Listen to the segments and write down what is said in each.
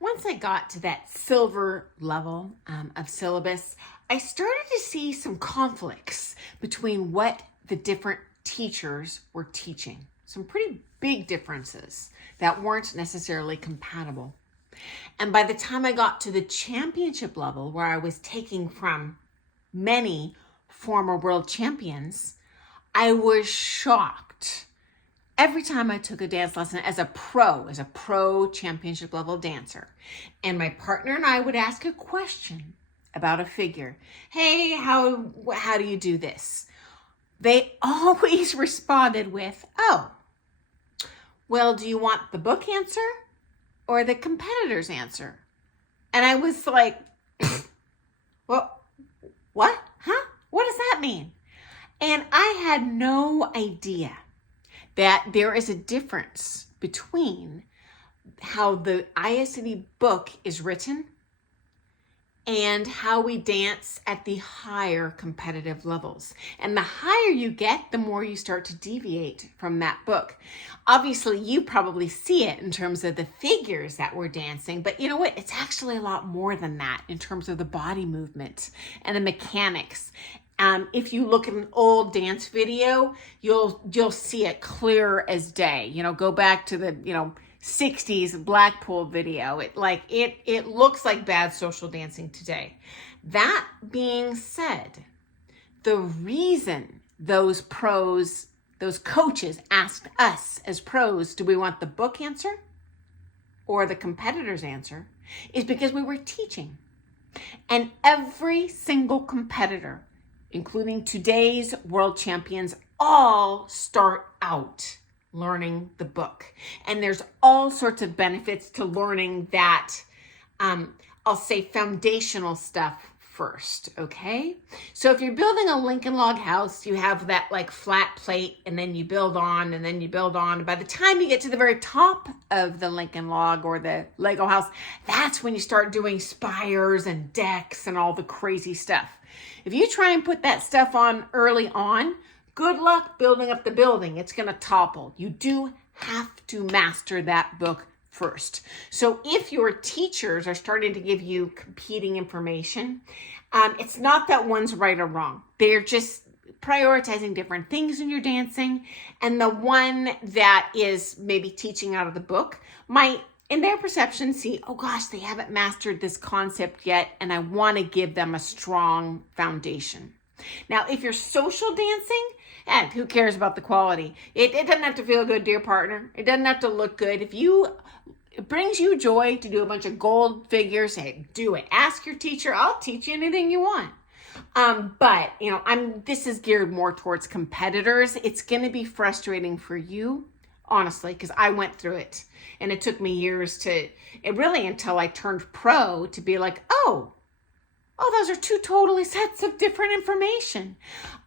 Once I got to that silver level of syllabus, I started to see some conflicts between what the different teachers were teaching. Some pretty big differences that weren't necessarily compatible. And by the time I got to the championship level, where I was taking from many former world champions, I was shocked. Every time I took a dance lesson as a pro championship level dancer, and my partner and I would ask a question about a figure. Hey, how do you do this? They always responded with, oh, well, do you want the book answer or the competitor's answer? And I was like, well, what? Huh? What does that mean? And I had no idea that there is a difference between how the ISTD book is written and how we dance at the higher competitive levels. And the higher you get, the more you start to deviate from that book. Obviously, you probably see it in terms of the figures that we're dancing, but you know what? It's actually a lot more than that in terms of the body movement and the mechanics. If you look at an old dance video, you'll see it clear as day. Go back to the 60s Blackpool video. It looks like bad social dancing today. That being said, the reason those coaches asked us as pros, do we want the book answer or the competitor's answer, is because we were teaching. And every single competitor, including today's world champions, all start out learning the book. And there's all sorts of benefits to learning that, I'll say foundational stuff first, okay? So if you're building a Lincoln log house, you have that flat plate, and then you build on, and then you build on. By the time you get to the very top of the Lincoln log or the Lego house, that's when you start doing spires and decks and all the crazy stuff. If you try and put that stuff on early on, good luck building up the building. It's going to topple. You do have to master that book first. So if your teachers are starting to give you competing information, it's not that one's right or wrong. They're just prioritizing different things in your dancing. And the one that is maybe teaching out of the book might, in their perception, see, oh gosh, they haven't mastered this concept yet, and I want to give them a strong foundation. Now, if you're social dancing, and who cares about the quality? It doesn't have to feel good to your partner. It doesn't have to look good. If it brings you joy to do a bunch of gold figures, hey, do it. Ask your teacher. I'll teach you anything you want. But this is geared more towards competitors. It's going to be frustrating for you, honestly, because I went through it, and it took me years until I turned pro to be like, oh, those are two totally sets of different information,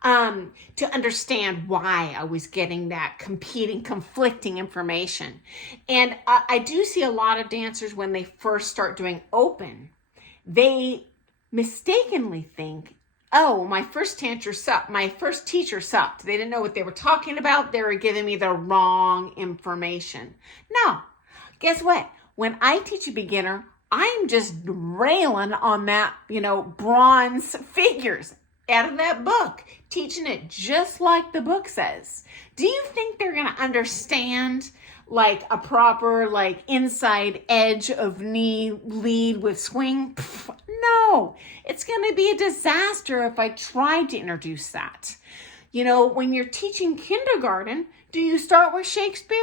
to understand why I was getting that conflicting information. And I do see a lot of dancers, when they first start doing open, they mistakenly think, oh, my first teacher sucked. They didn't know what they were talking about. They were giving me the wrong information. No, guess what? When I teach a beginner, I'm just railing on that, bronze figures out of that book, teaching it just like the book says. Do you think they're going to understand a proper, inside edge of knee lead with swing? No, it's going to be a disaster if I try to introduce that. When you're teaching kindergarten, do you start with Shakespeare?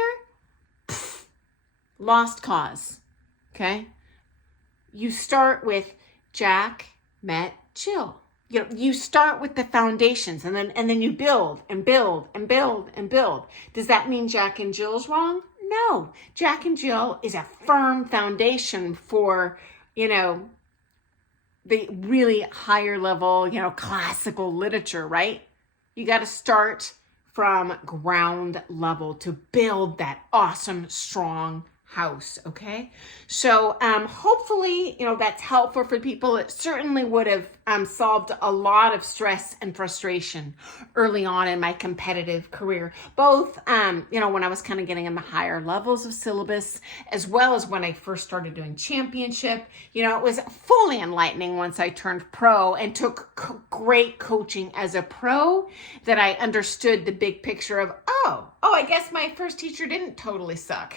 Lost cause, okay? You start with Jack met Jill. You start with the foundations, and then you build and build and build and build. Does that mean Jack and Jill's wrong? No. Jack and Jill is a firm foundation for, the really higher level, classical literature, right? You got to start from ground level to build that awesome, strong house, okay? So hopefully, that's helpful for people. It certainly would have solved a lot of stress and frustration early on in my competitive career, both, when I was kind of getting in the higher levels of syllabus, as well as when I first started doing championship. It was fully enlightening once I turned pro and took great coaching as a pro, that I understood the big picture of, I guess my first teacher didn't totally suck.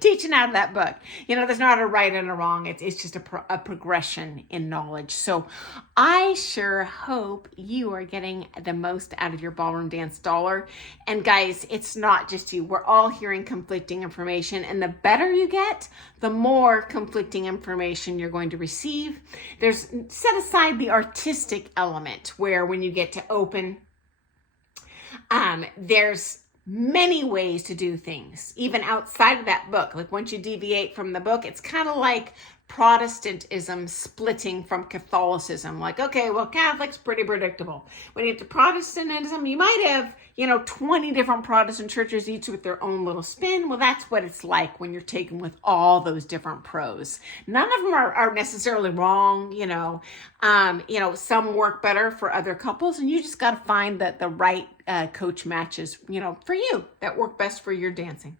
Teaching out of that book. There's not a right and a wrong. It's just a progression in knowledge. So I sure hope you are getting the most out of your ballroom dance dollar. And guys, it's not just you. We're all hearing conflicting information. And the better you get, the more conflicting information you're going to receive. Set aside the artistic element, where when you get to open, there's many ways to do things, even outside of that book. Like once you deviate from the book, it's kind of like Protestantism splitting from Catholicism. Like, okay, well, Catholic's pretty predictable. When you get to Protestantism, you might have, 20 different Protestant churches, each with their own little spin. Well, that's what it's like when you're taken with all those different pros. None of them are necessarily wrong, some work better for other couples, and you just got to find the right coach matches, for you, that work best for your dancing.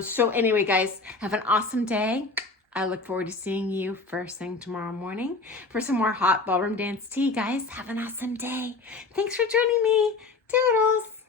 So anyway, guys, have an awesome day. I look forward to seeing you first thing tomorrow morning for some more hot ballroom dance tea. Guys, have an awesome day. Thanks for joining me. Doodles.